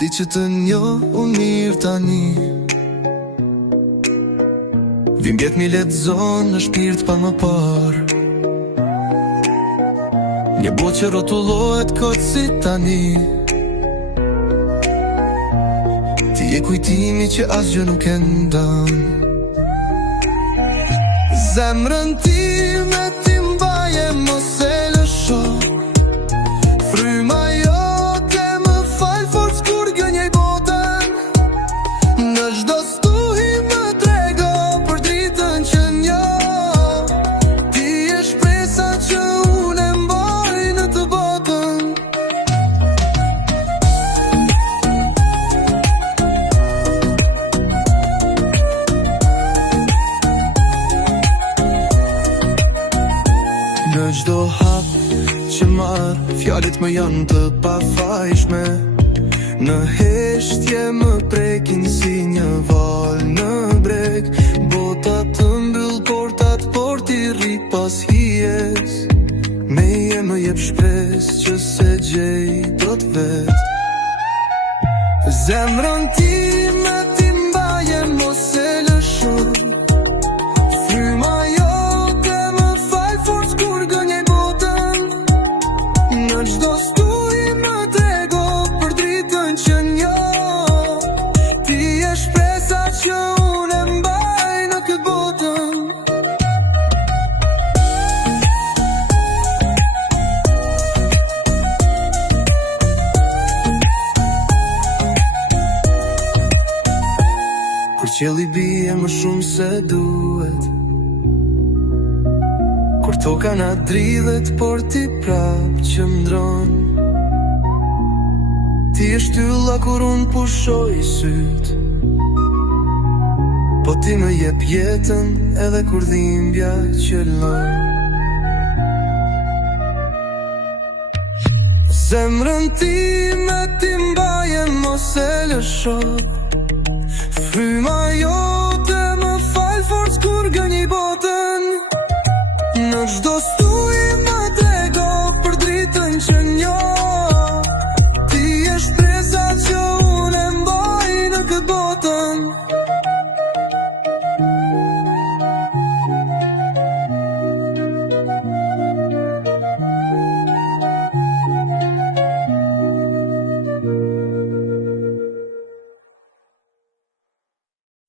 di që të njoh unë mirë tani. Vim vjet mi lexon në shpirt pa më parë. Një botë që rrotullohet kot si tani. Ti je kujtimi që asgjë nuk e ndan. Zemrën time ti mbaje mos e lësho. Fryma jote më fal fort kur gënjej botën. Në çdo stuhi më trego për dritën që njoh. Ti je shpresa që unë e mbaj në të botën. Në çdo hap që marr, fjalët më janë të pafajshme. Në heshtje më prekin si një val në breg. Bota të mbyll portat, por ti rri pas hijes. Meje më jep shpresë që se gjej dot vet. Zemrën time ti mbaje mos e lësho. Fryma jote më fal fort kur gënjej botën. Në çdo stuhi më trego për dritën që njoh. Ti je shpresa që unë e mbaj në këtë botën. Kur qielli bie më shumë se duhet. Kur toka na dridhet, por ti prap qëndron. Ti je shtylla kur unë pushoj syt. Po ti më jep jetën edhe kur dhimbja qëllon. Zemrën time ti mbaje mos e lësho. Fryma jote